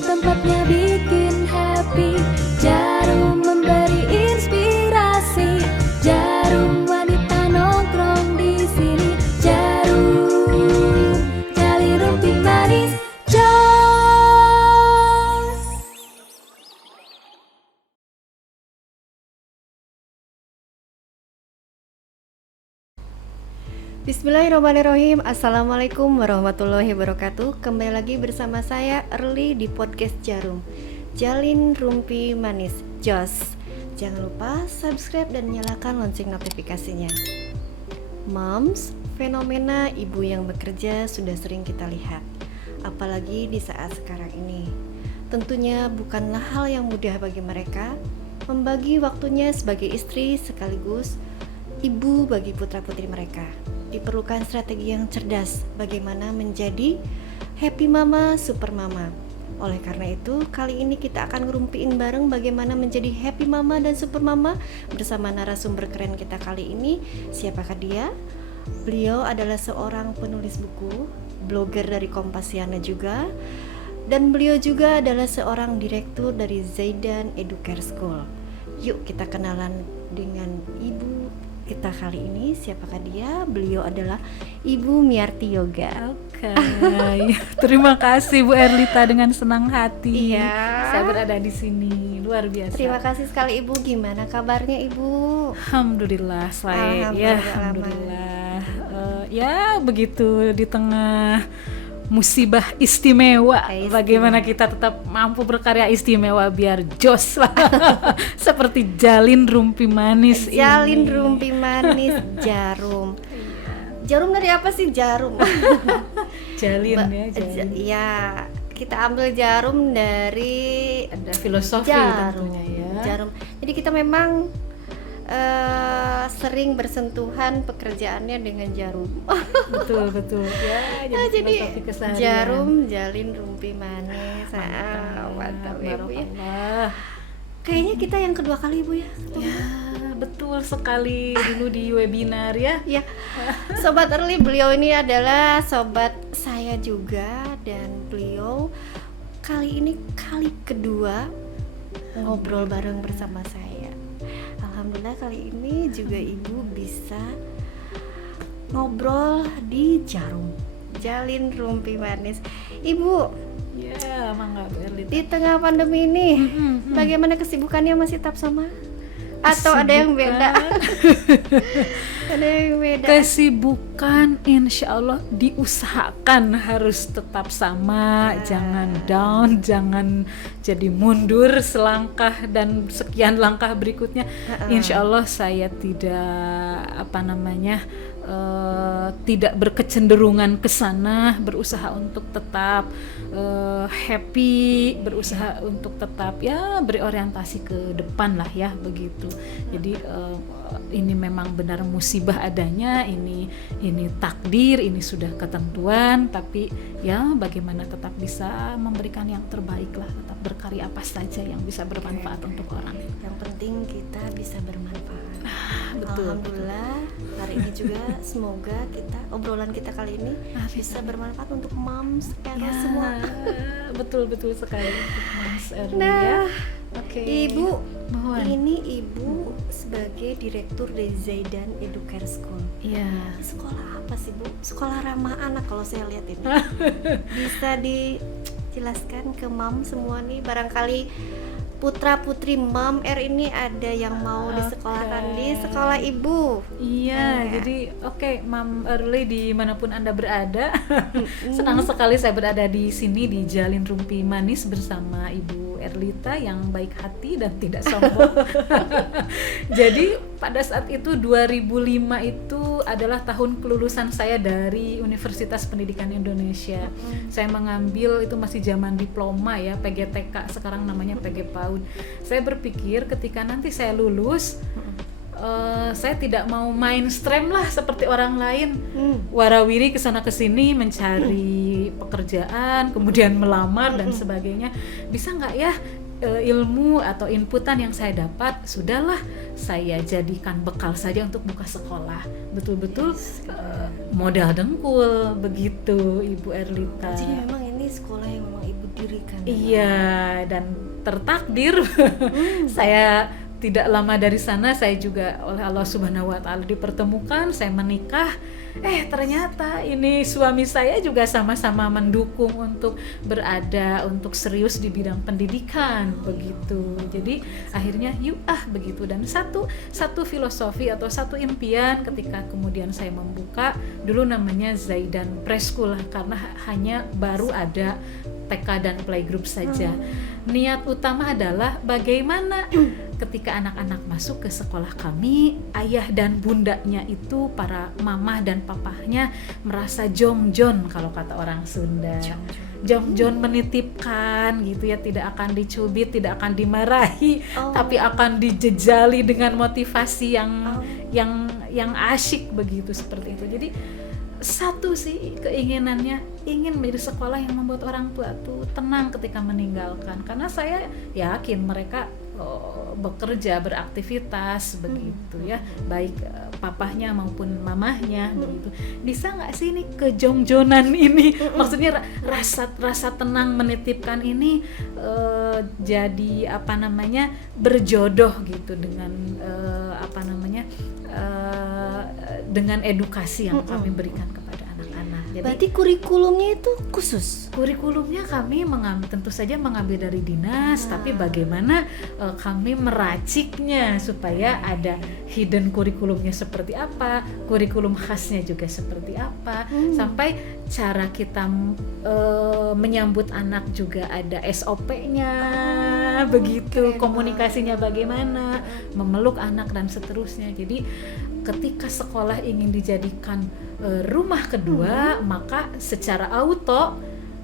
tempatnya bikin happy. Jarum memberi inspirasi. Jarum wanita nongkrong di sini. Jarum jalin rumpi manis. Bismillahirrahmanirrahim. Assalamualaikum warahmatullahi wabarakatuh. Kembali lagi bersama saya Early di podcast Jarum Jalin Rumpi Manis. Jos. Jangan lupa subscribe dan nyalakan lonceng notifikasinya. Moms, fenomena ibu yang bekerja sudah sering kita lihat, apalagi di saat sekarang ini. Tentunya bukanlah hal yang mudah bagi mereka membagi waktunya sebagai istri sekaligus ibu bagi putra-putri mereka. Diperlukan strategi yang cerdas bagaimana menjadi happy mama, super mama. Oleh karena itu, kali ini kita akan ngerumpiin bareng bagaimana menjadi happy mama dan super mama bersama narasumber keren kita kali ini. Siapakah dia? Beliau adalah seorang penulis buku, blogger dari Kompasiana juga, dan beliau juga adalah seorang direktur dari Zaidan Educare School. Yuk kita kenalan dengan ibu kita kali ini. Siapakah dia? Beliau adalah Ibu Miarti Yoga. Oke. Terima kasih Bu Erlita, dengan senang hati. Iya. Saya berada di sini, luar biasa. Terima kasih sekali Ibu. Gimana kabarnya Ibu? Alhamdulillah, Alhamdulillah. Ya begitu, di tengah musibah istimewa, bagaimana kita tetap mampu berkarya istimewa biar jos lah. Seperti jalin rumpi manis. Jalin rumpi manis. Jarum. Jarum dari apa sih jarum? Jalin ya, jalin. Ya, kita ambil jarum dari ada filosofi jarum. Tentunya ya. Jarum. Jadi kita memang sering bersentuhan pekerjaannya dengan jarum. betul ya, jadi jarum jalin rumpi manis. Mantap ya Bu ya. Kayaknya kita yang kedua kali Bu ya. Ya betul sekali, dulu di webinar ya. Ya, Sobat Early, beliau ini adalah sobat saya juga, dan beliau kali ini kali kedua ngobrol bareng bersama saya. Alhamdulillah kali ini juga Ibu bisa ngobrol di jarum jalin rumpi manis. Ibu, ya mangga Bu Erlita. di tengah pandemi ini bagaimana kesibukannya, masih tetap sama atau ada yang beda? Ada yang beda. Kesibukan insya Allah diusahakan harus tetap sama, jangan down, jangan jadi mundur selangkah dan sekian langkah berikutnya. Insya Allah saya tidak tidak berkecenderungan ke sana, berusaha untuk tetap happy, berusaha untuk tetap ya berorientasi ke depan lah ya, begitu. Jadi ini memang benar musibah adanya, ini takdir, ini sudah ketentuan, tapi ya bagaimana tetap bisa memberikan yang terbaik lah, tetap berkarya apa saja yang bisa bermanfaat untuk orang. Yang penting kita bisa bermanfaat. Betul. Alhamdulillah hari ini juga semoga obrolan kita kali ini bisa bermanfaat untuk moms era semua. Betul sekali untuk moms era. Nah, Oke. Ibu, Mohon. ini Ibu sebagai direktur dari Zaidan Educare School. Iya. Sekolah apa sih Bu? Sekolah ramah anak kalau saya lihat ini. Bisa dijelaskan ke mom semua nih, barangkali putra putri Mom ini ada yang mau disekolahkan di sekolah Ibu. Iya, jadi Mom Early dimanapun Anda berada, senang sekali saya berada di sini di Jalin Rumpi Manis bersama Ibu Erlita yang baik hati dan tidak sombong. Jadi pada saat itu 2005 itu adalah tahun kelulusan saya dari Universitas Pendidikan Indonesia. Saya mengambil, itu masih zaman diploma ya, PGTK, sekarang namanya PG PAUD. Saya berpikir ketika nanti saya lulus, saya tidak mau mainstream lah seperti orang lain, warawiri kesana kesini mencari pekerjaan, kemudian melamar dan sebagainya. Bisa nggak ya ilmu atau inputan yang saya dapat, sudahlah saya jadikan bekal saja untuk buka sekolah. Betul-betul modal dengkul begitu Ibu Erlita. Jadi memang ini sekolah yang memang ibu dirikan. Iya, dan tertakdir saya tidak lama dari sana saya juga oleh Allah Subhanahu wa taala dipertemukan, saya menikah. Ternyata ini suami saya juga sama-sama mendukung untuk berada untuk serius di bidang pendidikan begitu. Jadi akhirnya begitu, dan satu filosofi atau satu impian ketika kemudian saya membuka dulu namanya Zaidan Preschool karena hanya baru ada TK dan playgroup saja. Niat utama adalah bagaimana ketika anak-anak masuk ke sekolah kami, ayah dan bundanya itu para mamah dan papahnya merasa jongjon kalau kata orang Sunda. Jongjon menitipkan gitu ya, tidak akan dicubit, tidak akan dimarahi, tapi akan dijejali dengan motivasi yang asyik begitu, seperti itu. Jadi satu sih keinginannya ingin menjadi sekolah yang membuat orang tua tuh tenang ketika meninggalkan, karena saya yakin mereka bekerja, beraktivitas begitu ya, baik papahnya maupun mamahnya begitu. Bisa nggak sih ini kejongjonan ini, maksudnya rasa tenang menitipkan ini jadi berjodoh gitu dengan dengan edukasi yang kami berikan kepada anak-anak. Jadi, berarti kurikulumnya itu khusus? Kurikulumnya kami tentu saja mengambil dari dinas, tapi bagaimana kami meraciknya supaya ada hidden kurikulumnya seperti apa, kurikulum khasnya juga seperti apa, sampai cara kita menyambut anak juga ada SOP-nya, begitu, komunikasinya bagaimana, memeluk anak dan seterusnya. Jadi ketika sekolah ingin dijadikan rumah kedua, maka secara auto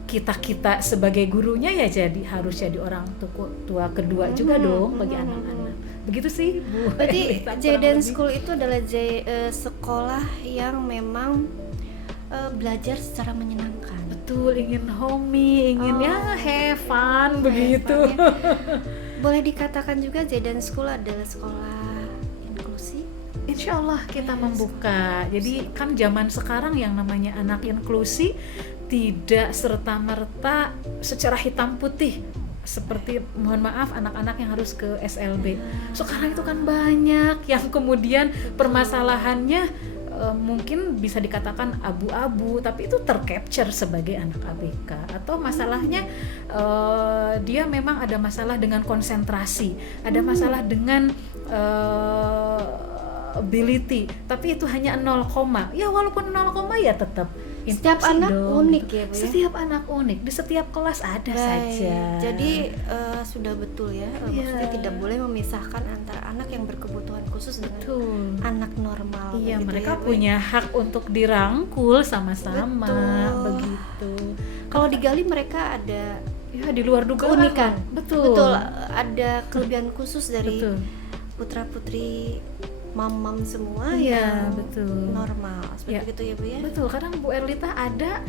kita sebagai gurunya ya harus jadi orang tua kedua juga dong bagi anak-anak. Begitu sih, Bu. Berarti Zaidan School itu adalah sekolah yang memang belajar secara menyenangkan. Betul, ingin homey, ingin have fun begitu. Boleh dikatakan juga Zaidan School adalah sekolah inklusi? Insya Allah kita membuka. Jadi kan zaman sekarang yang namanya anak inklusi tidak serta-merta secara hitam putih seperti, mohon maaf, anak-anak yang harus ke SLB. Sekarang itu kan banyak yang kemudian permasalahannya mungkin bisa dikatakan abu-abu, tapi itu tercapture sebagai anak ABK. Atau masalahnya dia memang ada masalah dengan konsentrasi, ada masalah dengan ability, tapi itu hanya 0, ya walaupun 0, ya tetap setiap anak unik ya, Bu, ya? Setiap anak unik, di setiap kelas ada saja. Jadi sudah betul ya, maksudnya tidak boleh memisahkan antara anak yang berkebutuhan khusus dengan anak normal. Iya, begitu mereka ya, punya hak untuk dirangkul sama-sama. Begitu. Kalau digali mereka ada di luar dugaan keunikan. Betul, ada kelebihan khusus dari putra-putri mam semua betul. Normal seperti itu ya, Bu ya. Betul, kadang Bu Erlita ada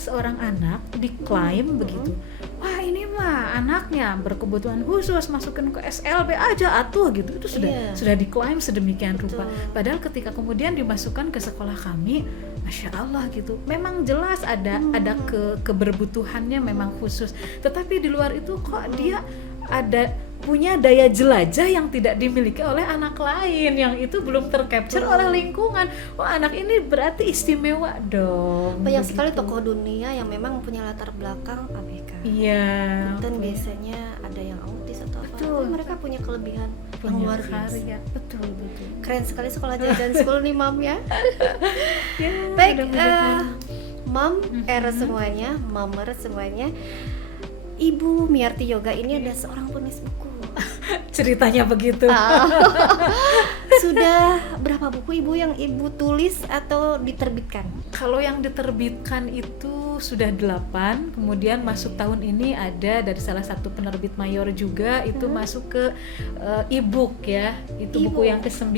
seorang anak diklaim begitu. Wah, ini mah anaknya berkebutuhan khusus, masukin ke SLB aja atuh gitu. Itu sudah diklaim sedemikian rupa. Padahal ketika kemudian dimasukkan ke sekolah kami, Masya Allah gitu. Memang jelas ada keberbutuhannya memang khusus. Tetapi di luar itu kok dia ada punya daya jelajah yang tidak dimiliki oleh anak lain, yang itu belum tercapture oleh lingkungan. Wah, anak ini berarti istimewa dong. Banyak sekali tokoh dunia yang memang punya latar belakang ABK. Iya. Dan biasanya ada yang autis atau apa, tapi mereka punya kelebihan yang luar biasa. Betul. Keren sekali sekolah Zaidan School nih, Mam ya. Baik, Mam, semuanya, Mamer semuanya. Ibu Miarti Yoga ini ada seorang penulis buku. Ceritanya begitu. Sudah berapa buku Ibu yang Ibu tulis atau diterbitkan? Kalau yang diterbitkan itu sudah 8, kemudian masuk tahun ini ada dari salah satu penerbit mayor juga, itu masuk ke e-book ya. Itu buku yang ke-9.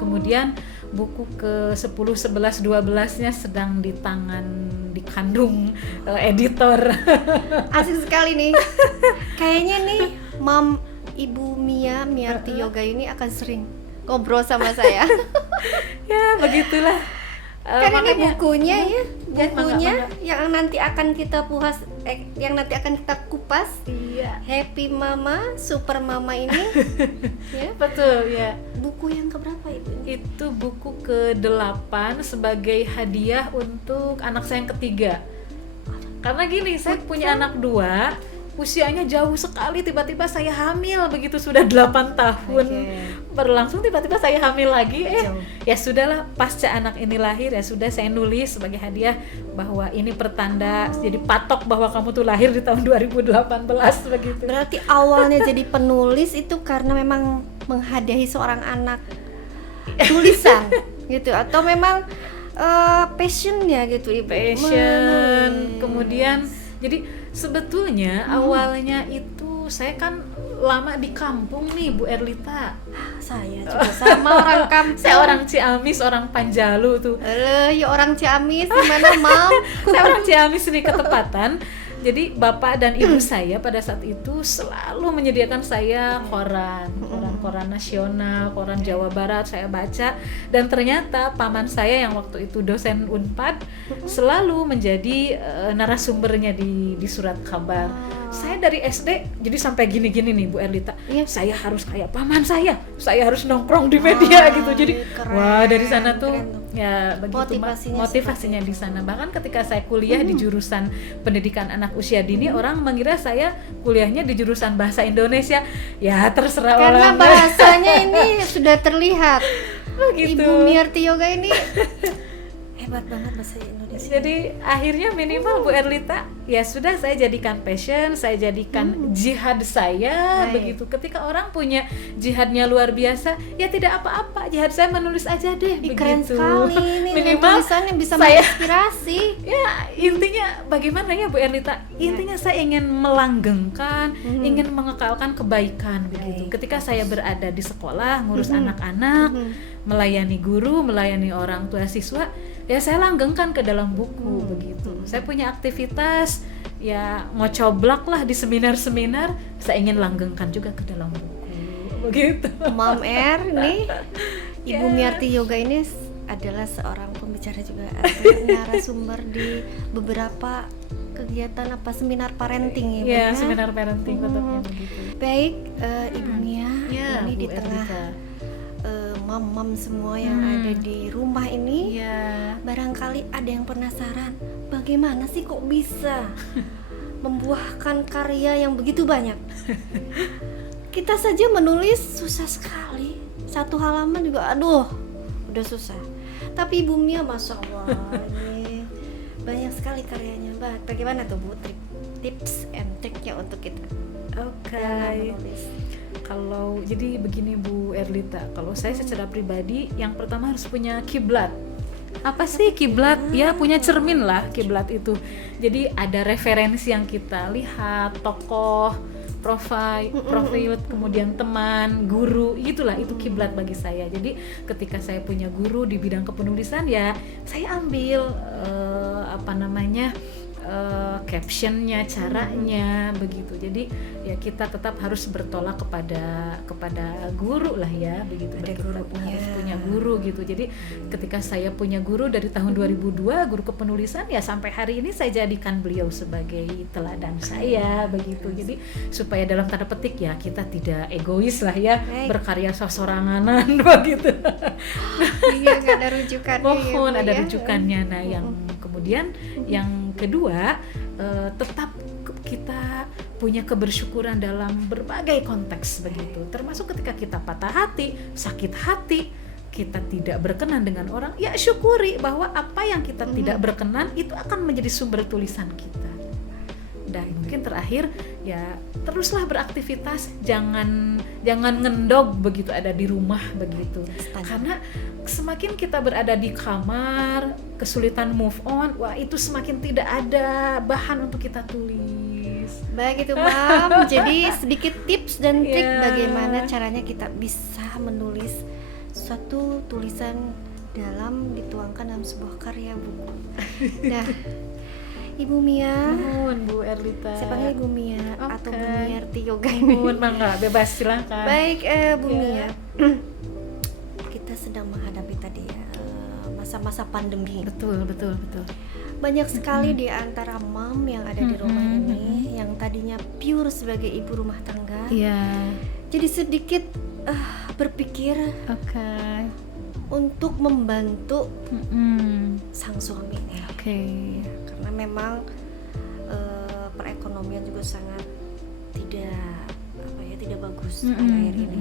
Kemudian buku ke-10, 11, 12-nya sedang dikandung editor. Asik sekali nih. Kayaknya nih Ibu Miarti Yoga ini akan sering ngobrol sama saya. Ya, begitulah. Kan ini makanya- bukunya ya, Ya, bukunya mangga. yang nanti akan kita yang nanti akan kita kupas. Iya, Happy Mama, Super Mama ini. Ya, betul ya. buku yang keberapa itu? Itu buku ke-8 sebagai hadiah untuk anak saya yang ketiga. Karena gini, saya punya anak 2, usianya jauh sekali, tiba-tiba saya hamil begitu sudah 8 tahun berlangsung, tiba-tiba saya hamil lagi. Jauh. Ya sudahlah, pasca anak ini lahir ya sudah saya nulis sebagai hadiah bahwa ini pertanda, jadi patok bahwa kamu tuh lahir di tahun 2018 begitu. Berarti awalnya jadi penulis itu karena memang menghadiahi seorang anak tulisan gitu, atau memang passionnya gitu Ibu? Passion, Menulis. kemudian jadi sebetulnya awalnya itu saya kan lama di kampung nih Bu Erlita. Saya juga sama orang kampung. Saya orang Ciamis, orang Panjalu tuh. Ya orang Ciamis gimana Mam? Saya orang Ciamis nih ketepatan. Jadi bapak dan ibu saya pada saat itu selalu menyediakan saya koran nasional, koran Jawa Barat saya baca, dan ternyata paman saya yang waktu itu dosen Unpad selalu menjadi narasumbernya di surat kabar. Saya dari SD jadi sampai gini-gini nih Bu Erlita, Iya. saya harus kayak paman saya harus nongkrong di media gitu. Jadi keren, wah, dari sana tuh keren tuh. ya begitu motivasinya di sana. Bahkan ketika saya kuliah di jurusan pendidikan anak usia dini, orang mengira saya kuliahnya di jurusan bahasa Indonesia. Ya terserah Karena orang. bahasanya ini sudah terlihat. Begitu. Ibu Miarti Yoga ini hebat banget bahasa Indonesia. Jadi akhirnya minimal Bu Erlita, ya sudah saya jadikan passion, saya jadikan jihad saya. Baik. Begitu. Ketika orang punya jihadnya luar biasa, ya tidak apa-apa, jihad saya menulis aja deh. Ih, keren begitu. sekali ini Minimal tulisan yang bisa saya- menginspirasi. Ya intinya bagaimana ya Bu Erlita? Intinya saya ingin melanggengkan, ingin mengekalkan kebaikan begitu. Baik. Ketika saya berada di sekolah ngurus anak-anak, melayani guru, melayani orang tua siswa, ya saya langgengkan ke dalam buku begitu. Saya punya aktivitas ya ngocoblak lah di seminar-seminar, saya ingin langgengkan juga ke dalam buku begitu. Mam nih Ibu Ya. Miarti Yoga ini adalah seorang pembicara juga, atau narasumber di beberapa kegiatan seminar parenting ya, Bu, Ya, ya? seminar parenting tetapnya begitu. Baik, Ibu Mia, Ya, ini Bu di tengah Erlita. mam-mam semua yang ada di rumah ini, Iya. barangkali ada yang penasaran, bagaimana sih kok bisa membuahkan karya yang begitu banyak? Kita saja menulis susah sekali, satu halaman juga aduh udah susah. Tapi Ibu Mia Masya Allah ini banyak sekali karyanya. Bagaimana tuh Bu tips and triknya untuk kita Oke. dalam menulis? Kalau jadi begini Bu Erlita, kalau saya secara pribadi yang pertama harus punya kiblat. Apa sih kiblat? Ya punya cermin lah kiblat itu. Jadi ada referensi yang kita lihat, tokoh, profil, kemudian teman, guru, itulah itu kiblat bagi saya. Jadi ketika saya punya guru di bidang kepenulisan, ya saya ambil captionnya, caranya begitu. Jadi ya kita tetap harus bertolak kepada guru lah ya begitu. Ada Kita gurunya. harus punya guru gitu. Jadi ketika saya punya guru dari tahun 2002, guru kepenulisan, ya sampai hari ini saya jadikan beliau sebagai teladan saya begitu. Jadi supaya dalam tanda petik ya kita tidak egois lah ya, Baik. berkarya sosoranganan begitu. Iya, nggak ada rujukannya. Mohon ya, Bu, ada ya. rujukannya. Nah, yang kemudian yang kedua, tetap kita punya kebersyukuran dalam berbagai konteks begitu. Termasuk ketika kita patah hati, sakit hati, kita tidak berkenan dengan orang, ya syukuri bahwa apa yang kita tidak berkenan itu akan menjadi sumber tulisan kita. Dan mungkin terakhir ya teruslah beraktivitas, jangan ngendog begitu ada di rumah begitu. Karena semakin kita berada di kamar, kesulitan move on, wah itu semakin tidak ada bahan untuk kita tulis. Baik itu Mam. Jadi sedikit tips dan trik Iya. bagaimana caranya kita bisa menulis suatu tulisan dituangkan dalam sebuah karya buku. Nah, Ibu Mia, Mohon Bu Erlita. saya panggil Ibu Mia atau Bu Oke. Miarti Yoga ini. Mohon mangga, bebas silakan. Baik, Bu Ya. Mia, kita sedang menghadapi tadi ya masa-masa pandemi. Betul. Banyak sekali di antara mom yang ada di rumah ini yang tadinya pure sebagai ibu rumah tangga, Iya. jadi sedikit berpikir Oke. untuk membantu Mm-mm. sang suami ini. Oke. Karena memang perekonomian juga sangat tidak bagus akhir-akhir ini.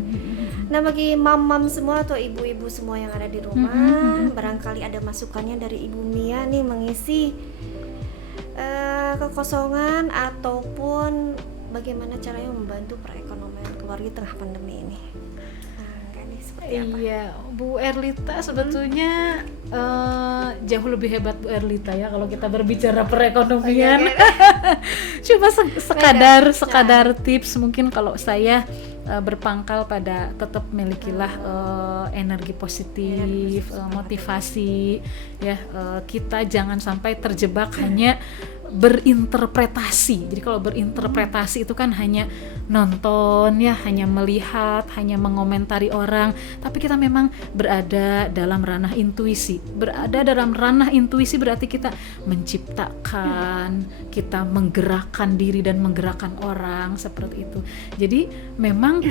Nah, bagi mam-mam semua atau ibu-ibu semua yang ada di rumah, barangkali ada masukannya dari Ibu Mia nih mengisi kekosongan ataupun bagaimana caranya membantu perekonomian keluarga di tengah pandemi ini. Nah, kayak nih seperti apa? Iya, Bu Erlita sebetulnya jauh lebih hebat Bu Erlita ya kalau kita berbicara perekonomian. Coba sekadar tips mungkin kalau saya berpangkal pada tetap milikilah energi positif, motivasi ya, kita jangan sampai terjebak hanya berinterpretasi. Jadi kalau berinterpretasi itu kan hanya nonton ya, hanya melihat, hanya mengomentari orang, tapi kita memang berada dalam ranah intuisi. Berada dalam ranah intuisi berarti kita menciptakan, kita menggerakkan diri dan menggerakkan orang seperti itu. Jadi memang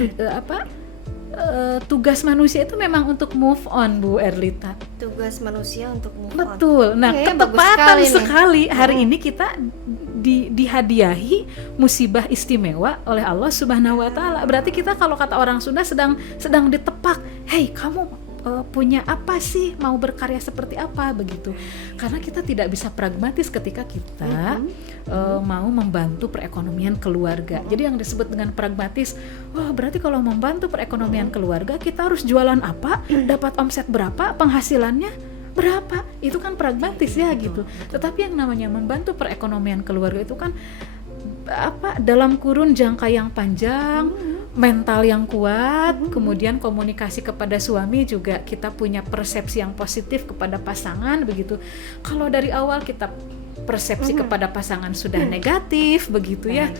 tugas manusia itu memang untuk move on, Bu Erlita. Tugas manusia untuk move on. Betul. Nah, Oke, ketepatan bagus sekali hari ini kita dihadiahi musibah istimewa oleh Allah Subhanahu wa taala. Berarti kita kalau kata orang Sunda sedang ditepak. Hei, kamu punya apa sih, mau berkarya seperti apa begitu. Karena kita tidak bisa pragmatis ketika kita mau membantu perekonomian keluarga. Jadi yang disebut dengan pragmatis, wah berarti kalau membantu perekonomian keluarga kita harus jualan apa, dapat omset berapa, penghasilannya berapa, itu kan pragmatis ya gitu. Tetapi yang namanya membantu perekonomian keluarga itu kan dalam kurun jangka yang panjang, mental yang kuat, kemudian komunikasi kepada suami juga kita punya persepsi yang positif kepada pasangan begitu. Kalau dari awal kita persepsi kepada pasangan sudah negatif begitu ya,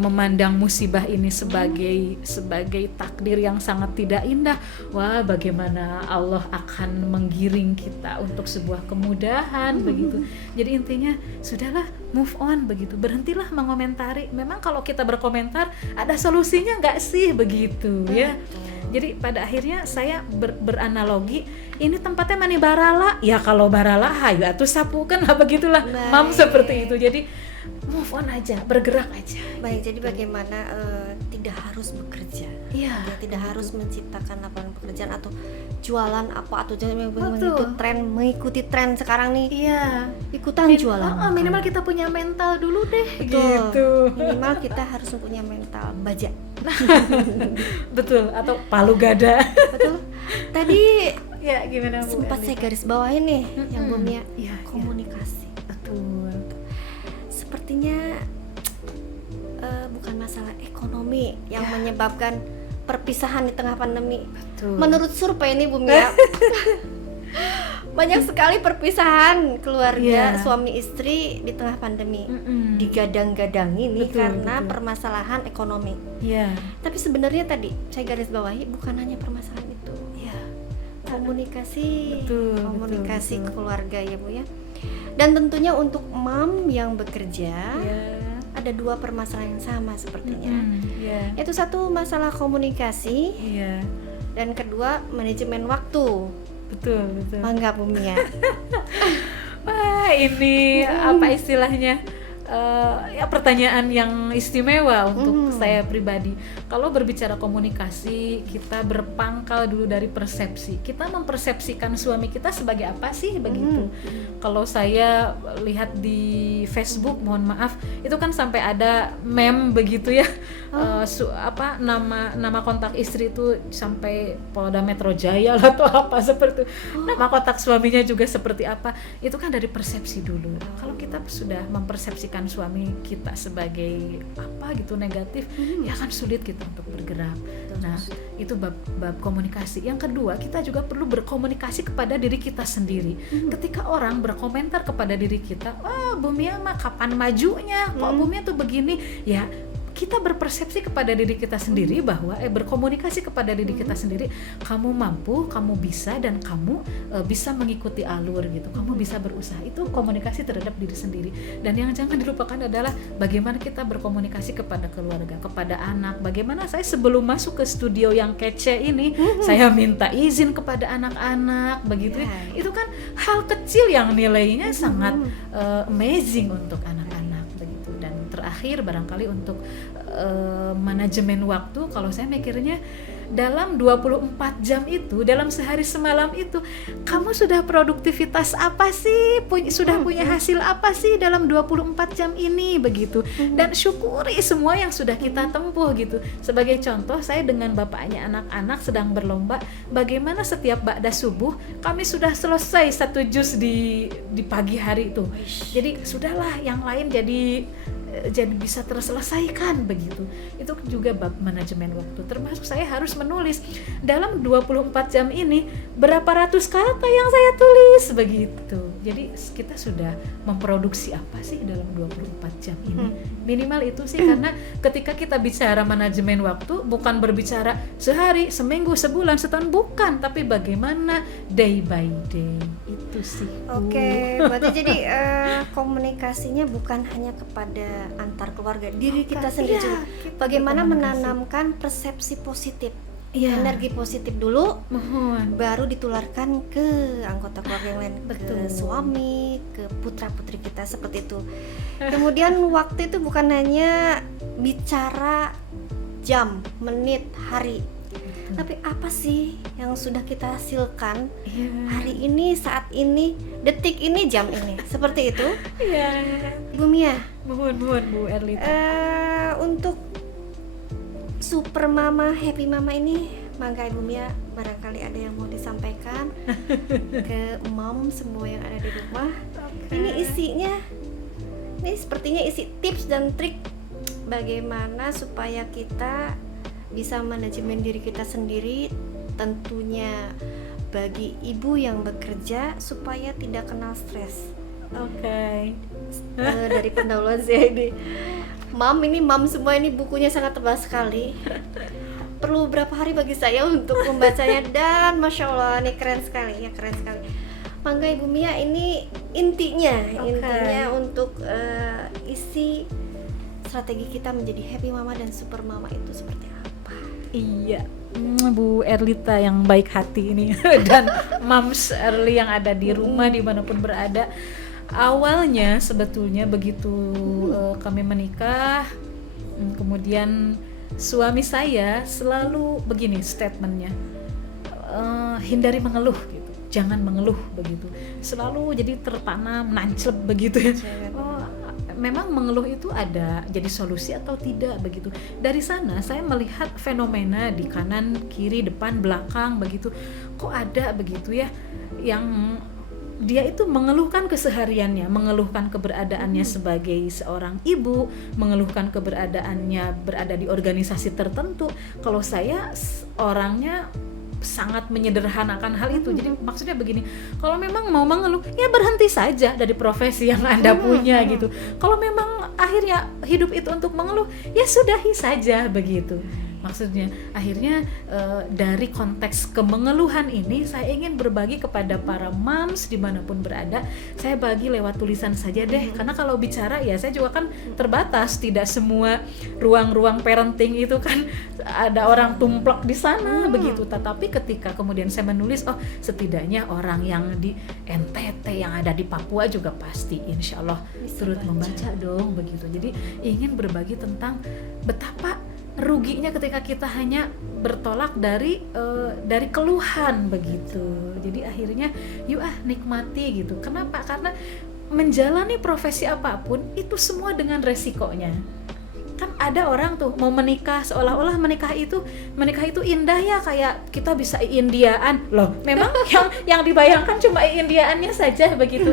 memandang musibah ini sebagai takdir yang sangat tidak indah, wah bagaimana Allah akan menggiring kita untuk sebuah kemudahan begitu. Jadi intinya sudahlah, move on begitu, berhentilah mengomentari. Memang kalau kita berkomentar ada solusinya nggak sih begitu ya. Jadi pada akhirnya saya beranalogi, ini tempatnya mani barala, ya kalau barala hayu atuh sapu kan begitulah. Mam seperti itu. Jadi move on aja, bergerak aja. Baik, jadi bagaimana tidak harus bekerja, Iya. tidak harus menciptakan lapangan pekerjaan atau jualan apa, atau jangan Betul. mengikuti tren sekarang nih. Iya. Ikutan jualan. Minimal kita punya mental dulu deh. Betul. Gitu. Minimal kita harus punya mental baja. Betul, atau palu gada. Betul. Tadi Ya gimana Bu? sempat saya garis bawahi nih yang Bu Mia, Iya, komunikasi. betul. Sepertinya bukan masalah ekonomi yang menyebabkan perpisahan di tengah pandemi. Betul. Menurut survei ini Bu Mia, banyak sekali perpisahan keluarga suami istri di tengah pandemi. Digadang-gadangi nih karena permasalahan ekonomi. Iya. Tapi sebenarnya tadi saya garis bawahi bukan hanya permasalahan itu. Iya. Komunikasi, Betul, komunikasi betul. keluarga ya Bu ya. Dan tentunya untuk mom yang bekerja, ada dua permasalahan yang sama sepertinya. Iya. Itu satu masalah komunikasi Iya. dan kedua manajemen waktu. Betul. Mangga Bu Mia. Wah, ini apa istilahnya? Ya pertanyaan yang istimewa untuk saya pribadi. Kalau berbicara komunikasi, kita berpangkal dulu dari persepsi. Kita mempersepsikan suami kita sebagai apa sih begitu. Kalau saya lihat di Facebook, mohon maaf, itu kan sampai ada meme begitu ya. Nama kontak istri itu sampai Polda Metro Jaya lah atau apa seperti itu. Nama kontak suaminya juga seperti apa. Itu kan dari persepsi dulu. Kalau kita sudah mempersepsikan suami kita sebagai apa gitu negatif, ya kan sulit kita untuk bergerak. Nah, itu bab komunikasi. Yang kedua, kita juga perlu berkomunikasi kepada diri kita sendiri. Ketika orang berkomentar kepada diri kita, "Oh, Bu Mia mah kapan majunya? Kok Bu Mia tuh begini?" Ya, kita berpersepsi kepada diri kita sendiri bahwa berkomunikasi kepada diri kita sendiri, kamu mampu, kamu bisa, dan kamu bisa mengikuti alur gitu, kamu bisa berusaha. Itu komunikasi terhadap diri sendiri. Dan yang jangan dilupakan adalah bagaimana kita berkomunikasi kepada keluarga, kepada anak. Bagaimana saya sebelum masuk ke studio yang kece ini, saya minta izin kepada anak-anak begitu ya. Itu kan hal kecil yang nilainya sangat amazing untuk anak-anak begitu. Dan terakhir barangkali untuk manajemen waktu, kalau saya mikirnya dalam 24 jam itu, dalam sehari semalam itu, kamu sudah produktivitas apa sih? Sudah punya hasil apa sih dalam 24 jam ini begitu. Dan syukuri semua yang sudah kita tempuh gitu. Sebagai contoh, saya dengan bapaknya anak-anak sedang berlomba bagaimana setiap ba'da subuh kami sudah selesai 1 juz di pagi hari itu. Jadi sudahlah yang lain jadi bisa terselesaikan begitu. Itu juga bab manajemen waktu. Termasuk saya harus menulis dalam 24 jam ini berapa ratus kata yang saya tulis begitu. Jadi kita sudah memproduksi apa sih dalam 24 jam ini. Minimal itu sih, karena ketika kita bicara manajemen waktu bukan berbicara sehari, seminggu, sebulan, setahun, bukan, tapi bagaimana day by day. Itu sih. Oke, berarti jadi komunikasinya bukan hanya kepada antar keluarga, diri kita sendiri juga. Bagaimana menanamkan persepsi positif, energi positif dulu, baru ditularkan ke anggota keluarga yang lain, ke suami, ke putra-putri kita, seperti itu. Kemudian waktu itu bukan hanya bicara jam, menit, hari, tapi apa sih yang sudah kita hasilkan hari ini, saat ini, detik ini, jam ini, seperti itu. Ibu Mia, Mohon Bu Erlita. untuk super mama, happy mama ini, mangga Ibu Mia barangkali ada yang mau disampaikan ke mom semua yang ada di rumah. Ini isinya, ini sepertinya isi tips dan trik bagaimana supaya kita bisa manajemen diri kita sendiri, tentunya bagi ibu yang bekerja supaya tidak kena stres. Dari pendahuluan saya ini, mam semua ini bukunya sangat tebal sekali. Perlu berapa hari bagi saya untuk membacanya, dan masya Allah ini keren sekali. Mangga Ibu Mia, ini intinya untuk isi strategi kita menjadi happy mama dan super mama itu seperti apa? Iya, Bu Erlita yang baik hati ini dan Mams Erli yang ada di rumah dimanapun berada. Awalnya sebetulnya begitu kami menikah, kemudian suami saya selalu begini statementnya, hindari mengeluh gitu, jangan mengeluh begitu. Selalu jadi tertanam, nancep begitu ya. Memang mengeluh itu ada jadi solusi atau tidak begitu. Dari sana saya melihat fenomena di kanan, kiri, depan, belakang begitu. Kok ada begitu ya yang dia itu mengeluhkan kesehariannya, mengeluhkan keberadaannya sebagai seorang ibu, mengeluhkan keberadaannya berada di organisasi tertentu. Kalau saya orangnya sangat menyederhanakan hal itu. Jadi maksudnya begini, kalau memang mau mengeluh, ya berhenti saja dari profesi yang Anda punya gitu. Kalau memang akhirnya hidup itu untuk mengeluh, ya sudahi saja begitu. Maksudnya akhirnya dari konteks kemengeluhan ini saya ingin berbagi kepada para moms dimanapun berada. Saya bagi lewat tulisan saja deh, karena kalau bicara ya saya juga kan terbatas, tidak semua ruang-ruang parenting itu kan ada orang tumplek di sana begitu. Tetapi ketika kemudian saya menulis, oh setidaknya orang yang di NTT, yang ada di Papua juga pasti insya Allah turut membaca dong begitu. Jadi ingin berbagi tentang betapa ruginya ketika kita hanya bertolak dari keluhan begitu. Jadi akhirnya yuk nikmati gitu. Kenapa? Karena menjalani profesi apapun itu semua dengan resikonya. Kan ada orang tuh mau menikah seolah-olah menikah itu indah ya, kayak kita bisa Indiaan loh. Memang yang dibayangkan cuma Indiaannya saja begitu.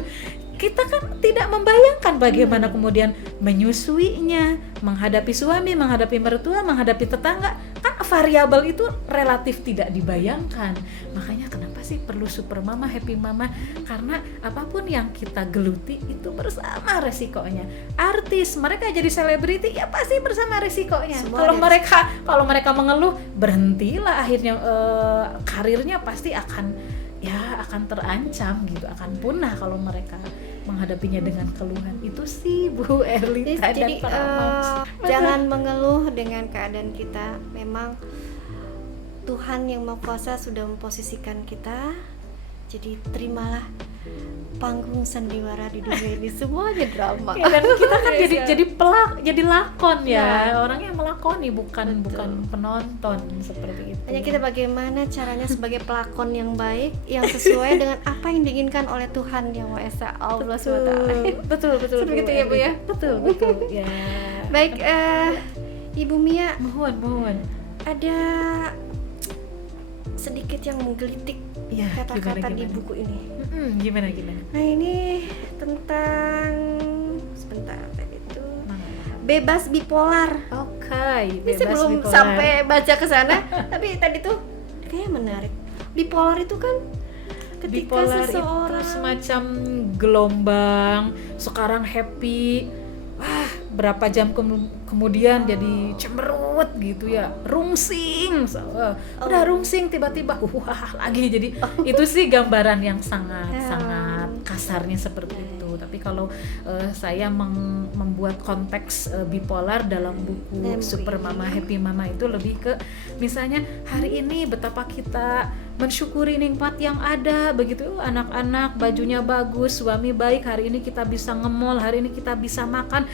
Kita kan tidak membayangkan bagaimana kemudian menyusuinya, menghadapi suami, menghadapi mertua, menghadapi tetangga. Kan variabel itu relatif tidak dibayangkan. Makanya kenapa sih perlu super mama, happy mama, karena apapun yang kita geluti itu bersama resikonya. Artis mereka jadi selebriti ya pasti bersama resikonya. Kalau mereka mengeluh, berhentilah, akhirnya karirnya pasti akan terancam gitu, akan punah kalau mereka menghadapinya dengan keluhan. Itu sih Bu Erlita dan Jadi para moms. jangan mengeluh dengan keadaan kita. Memang Tuhan yang Maha Kuasa sudah memposisikan kita. Jadi terimalah panggung sandiwara di dunia ini, semuanya drama. Ya, dan kita kan jadi lakon ya, orang yang melakoni bukan penonton seperti itu. Hanya kita bagaimana caranya sebagai pelakon yang baik, yang sesuai dengan apa yang diinginkan oleh Tuhan yang Maha Esa, Allah SWT. Betul. Seperti itu ya Bu ya. Betul ya. Baik, Ibu Mia, Mohon. ada sedikit yang menggelitik Ya, kata-kata gimana? di buku ini. Gimana? Nah, ini tentang sebentar tadi itu bebas bipolar. Oke, Ini saya belum sampai baca ke sana, tapi tadi tuh kayaknya menarik. Bipolar itu kan ketika bipolar seseorang itu semacam gelombang, sekarang happy, berapa jam kemudian jadi cemberut gitu ya, rungsing, udah rungsing tiba-tiba lagi. Jadi itu sih gambaran yang sangat kasarnya seperti itu. Tapi kalau saya membuat konteks bipolar dalam buku Super Mama Happy Mama itu lebih ke misalnya hari ini betapa kita mensyukuri nikmat yang ada, begitu, anak-anak bajunya bagus, suami baik, hari ini kita bisa nge-mall, hari ini kita bisa makan,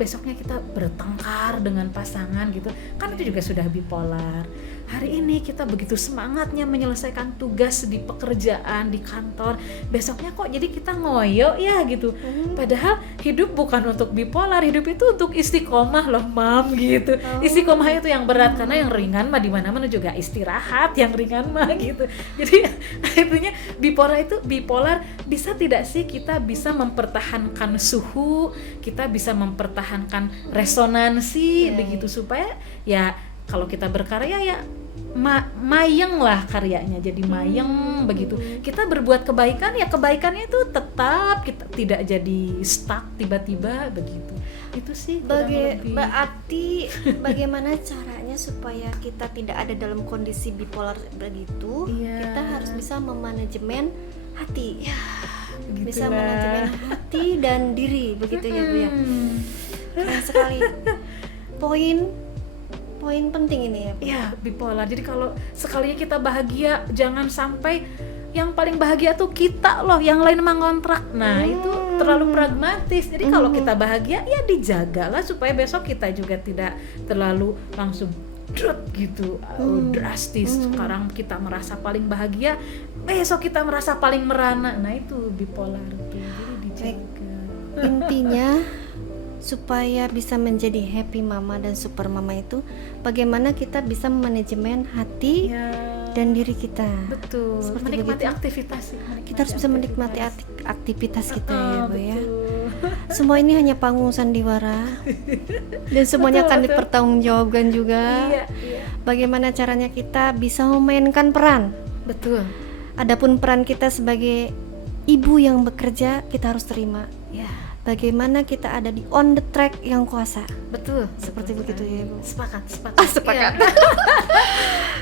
besoknya kita bertengkar dengan pasangan gitu, kan itu juga sudah bipolar. Hari ini kita begitu semangatnya menyelesaikan tugas di pekerjaan, di kantor, besoknya kok jadi kita ngoyo ya gitu. Padahal hidup bukan untuk bipolar, hidup itu untuk istiqomah loh mam gitu. Istiqomah itu yang berat, karena yang ringan mah di mana-mana juga istirahat, yang ringan mah gitu. Jadi artinya bipolar bisa tidak sih kita bisa mempertahankan suhu, kita bisa mempertahankan resonansi begitu, supaya ya kalau kita berkarya ya mayeng lah karyanya, jadi mayeng begitu. Kita berbuat kebaikan ya kebaikannya itu tetap, kita tidak jadi stuck tiba-tiba begitu. Itu sih berarti bagaimana caranya supaya kita tidak ada dalam kondisi bipolar begitu. Kita harus bisa memanajemen hati, bisa manajemen hati dan diri, begitu ya Bu ya. Keren sekali. Poin penting ini ya Bu. Ya, bipolar. Jadi kalau sekalinya kita bahagia, jangan sampai yang paling bahagia tuh kita loh, yang lain mah ngontrak. Nah, itu terlalu pragmatis. Jadi kalau kita bahagia ya dijagalah supaya besok kita juga tidak terlalu langsung gitu, drastis. Sekarang kita merasa paling bahagia, besok kita merasa paling merana. Nah, itu bipolar tuh. Jadi dijaga. Intinya supaya bisa menjadi happy mama dan super mama itu bagaimana kita bisa manajemen hati dan diri kita. Betul. Seperti menikmati begitu. aktivitas. Kita harus bisa menikmati aktivitas kita ya Bu ya. Semua ini hanya panggung sandiwara dan semuanya akan dipertanggungjawabkan juga. Bagaimana caranya kita bisa memainkan peran. Betul. Adapun peran kita sebagai ibu yang bekerja, kita harus terima. Bagaimana kita ada di on the track yang kuasa. Betul. Seperti begitu ya Bu. Sepakat. Sepakat.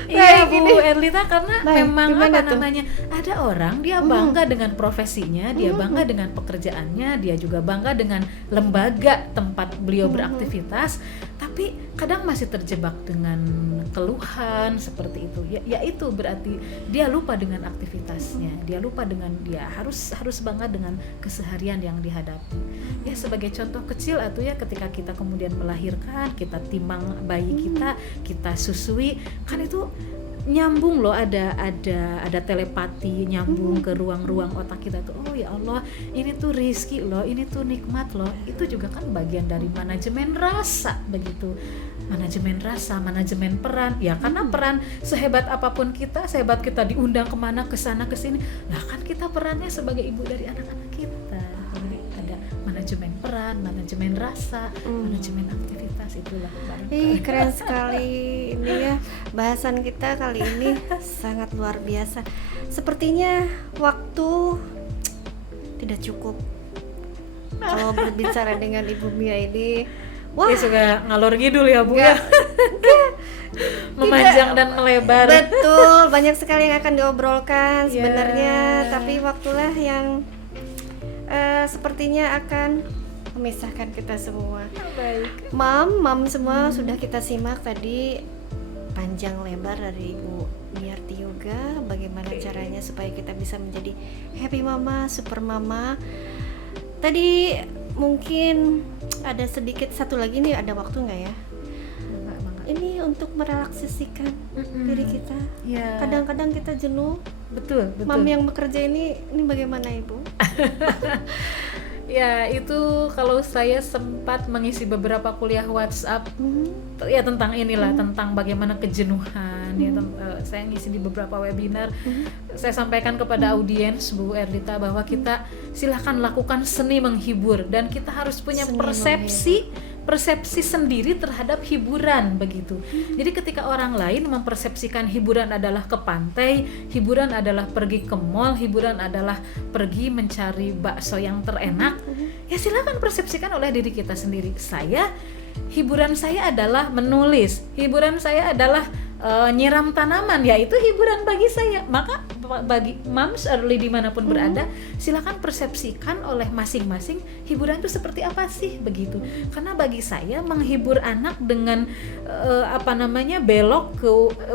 Iya Bu Erlita, karena memang gimana namanya ada orang dia bangga dengan profesinya, dia bangga dengan pekerjaannya, dia juga bangga dengan lembaga tempat beliau beraktivitas, tapi kadang masih terjebak dengan keluhan seperti itu. Ya itu berarti dia lupa dengan aktivitasnya, dia lupa dengan dia harus bangga dengan keseharian yang dihadapi. Ya sebagai contoh kecil atau ya ketika kita kemudian melahirkan, kita timbang bayi kita susui, kan itu nyambung loh, ada telepati nyambung ke ruang-ruang otak kita tuh. Oh ya Allah, ini tuh rizki loh, ini tuh nikmat loh. Itu juga kan bagian dari manajemen rasa begitu. Manajemen rasa, manajemen peran. Ya karena peran sehebat apapun kita, sehebat kita diundang kemana, kesana kesini, lah kan kita perannya sebagai ibu dari anak-anak kita. Jadi ada manajemen manajemen peran, manajemen rasa, manajemen aktivitas, itulah barangkali. Ih, keren sekali ini ya. Bahasan kita kali ini sangat luar biasa. Sepertinya waktu tidak cukup kalau berbicara dengan Ibu Mia ini. Wah, Dia suka ngalor ngidul ya Bu ya. Memanjang dan melebar. betul, banyak sekali yang akan diobrolkan Ya. sebenarnya, tapi waktulah yang sepertinya akan memisahkan kita semua. Baik. Mam semua sudah kita simak tadi panjang lebar dari Ibu Miarti Yoga, bagaimana caranya supaya kita bisa menjadi happy mama, super mama. Tadi mungkin ada sedikit satu lagi nih, ada waktu nggak ya? Ini untuk merelaksasikan diri kita. Ya. Kadang-kadang kita jenuh. Betul. Mam yang bekerja ini bagaimana Ibu? Ya, itu kalau saya sempat mengisi beberapa kuliah WhatsApp ya tentang inilah, tentang bagaimana kejenuhan ya, saya ngisi di beberapa webinar. Saya sampaikan kepada audiens Bu Erlita bahwa kita silahkan lakukan seni menghibur, dan kita harus punya Seni persepsi sendiri terhadap hiburan begitu. Jadi ketika orang lain mempersepsikan hiburan adalah ke pantai, hiburan adalah pergi ke mall, hiburan adalah pergi mencari bakso yang terenak, ya silakan persepsikan oleh diri kita sendiri. Hiburan saya adalah menulis, hiburan saya adalah nyiram tanaman, ya itu hiburan bagi saya. Maka bagi moms early dimanapun berada, silakan persepsikan oleh masing-masing hiburan itu seperti apa sih begitu. Karena bagi saya menghibur anak dengan belok ke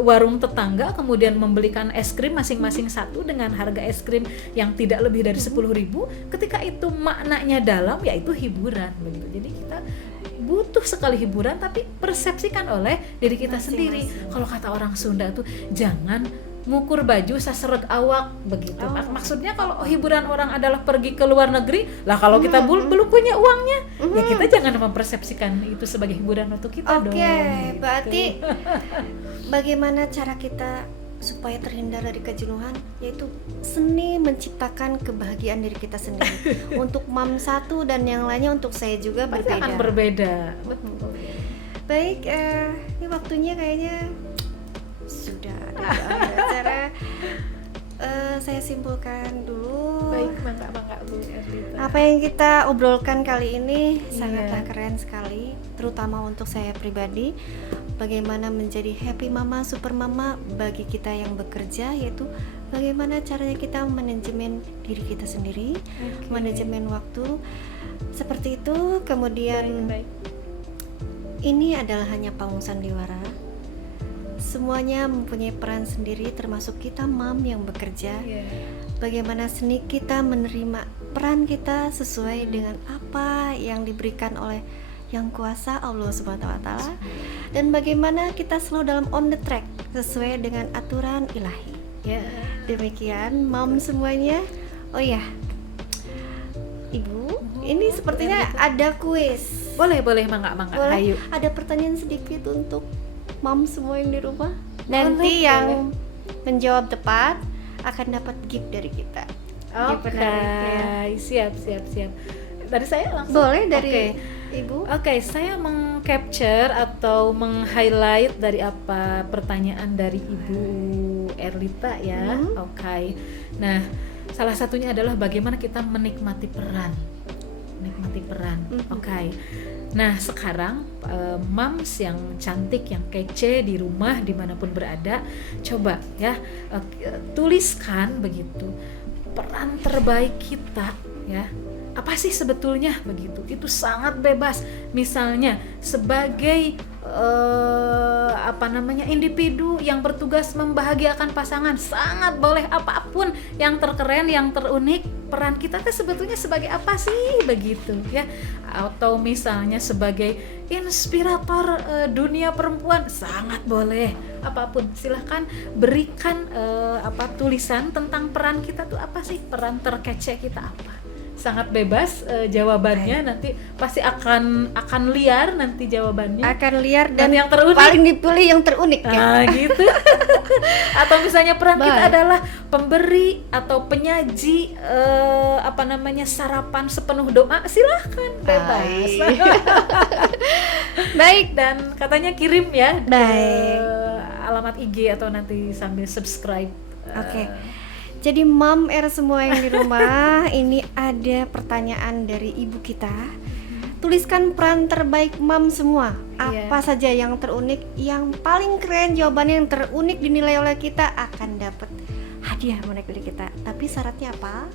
warung tetangga kemudian membelikan es krim masing-masing satu dengan harga es krim yang tidak lebih dari 10.000, ketika itu maknanya dalam, ya itu hiburan begitu. Jadi kita butuh sekali hiburan, tapi persepsikan oleh diri kita sendiri. Kalau kata orang Sunda tuh, jangan ngukur baju sasereg awak begitu. Maksudnya kalau hiburan orang adalah pergi ke luar negeri, lah kalau kita belum punya uangnya, ya kita jangan mempersepsikan itu sebagai hiburan untuk kita dong. Oke, Gitu. berarti bagaimana cara kita supaya terhindar dari kejenuhan, yaitu seni menciptakan kebahagiaan diri kita sendiri. Untuk mam satu dan yang lainnya untuk saya juga Pasti berbeda. akan berbeda. Betul. Baik, ini waktunya kayaknya sudah ada acara. Saya simpulkan dulu. Baik, mangga Bu Erlita. Apa yang kita obrolkan kali ini sangatlah Iya. keren sekali, terutama untuk saya pribadi. Bagaimana menjadi happy mama, super mama bagi kita yang bekerja, yaitu bagaimana caranya kita manajemen diri kita sendiri, manajemen waktu. Seperti itu. Kemudian Baik. ini adalah hanya panggung sandiwara. Semuanya mempunyai peran sendiri, termasuk kita mam yang bekerja. Iya. Bagaimana seni kita menerima peran kita sesuai dengan apa yang diberikan oleh Yang Kuasa Allah Subhanahu wa Ta'ala, dan bagaimana kita selalu dalam on the track sesuai dengan aturan ilahi. Ya. Demikian mam semuanya. Oh ya, Ibu, ini sepertinya ada kuis. Boleh mangga. Boleh? Ayo. Ada pertanyaan sedikit untuk mam semua yang di rumah. Boleh, Nanti yang menjawab tepat akan dapat gift dari kita. Gift menariknya. Siap. Dari saya langsung. Boleh dari Oke. Ibu. Oke, saya meng-capture atau meng-highlight dari apa pertanyaan dari Ibu Erlita ya. Oke. Nah, salah satunya adalah bagaimana kita menikmati peran. Oke. Nah, sekarang moms yang cantik, yang kece di rumah dimanapun berada, coba ya tuliskan begitu peran terbaik kita ya. Apa sih sebetulnya begitu? Itu sangat bebas. Misalnya sebagai individu yang bertugas membahagiakan pasangan, sangat boleh apapun yang terkeren, yang terunik. Peran kita tuh sebetulnya sebagai apa sih begitu ya? Atau misalnya sebagai inspirator dunia perempuan, sangat boleh. Apapun, silahkan berikan tulisan tentang peran kita tuh apa sih? Peran terkece kita apa? sangat bebas jawabannya. Nanti pasti akan liar nanti jawabannya. Akan liar dan yang terunik. paling dipilih yang terunik ya. Nah, gitu. Atau misalnya peran kita Baik. adalah pemberi atau penyaji sarapan sepenuh doa, silahkan bebas. Baik. Baik. Dan katanya kirim ya Baik. alamat IG atau nanti sambil subscribe. Oke. Jadi Mom semua yang di rumah, ini ada pertanyaan dari ibu kita. Tuliskan peran terbaik Mom semua. Iya. Apa saja yang terunik, yang paling keren, jawabannya yang terunik dinilai oleh kita akan dapat hadiah boneka dari kita. Tapi syaratnya apa?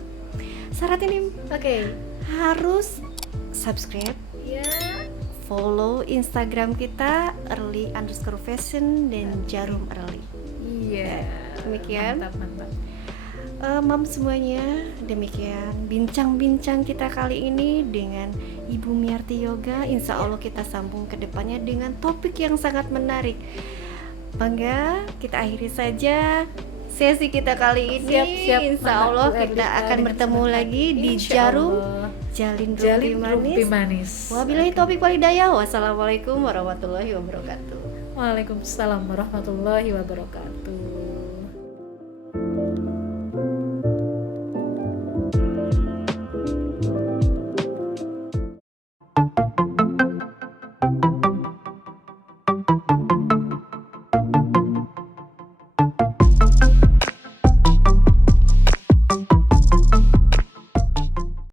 Syarat ini Oke. harus subscribe, Ya. follow Instagram kita early_fashion dan jarum early. Iya. Demikian. Mantap. Mam semuanya, demikian bincang-bincang kita kali ini dengan Ibu Miarti Yoga. Insya Allah kita sambung ke depannya dengan topik yang sangat menarik. Bangga, kita akhiri saja sesi kita kali ini. Siap. Insya Mantap, Allah Bu kita Erdita, akan dengan bertemu senang lagi hati. di Insya Jarum Allah. Jalin Jalin Rumpi Rumpi Manis. Manis. Wabillahi taufiq walhidayah. Wassalamualaikum warahmatullahi wabarakatuh. Waalaikumsalam warahmatullahi wabarakatuh.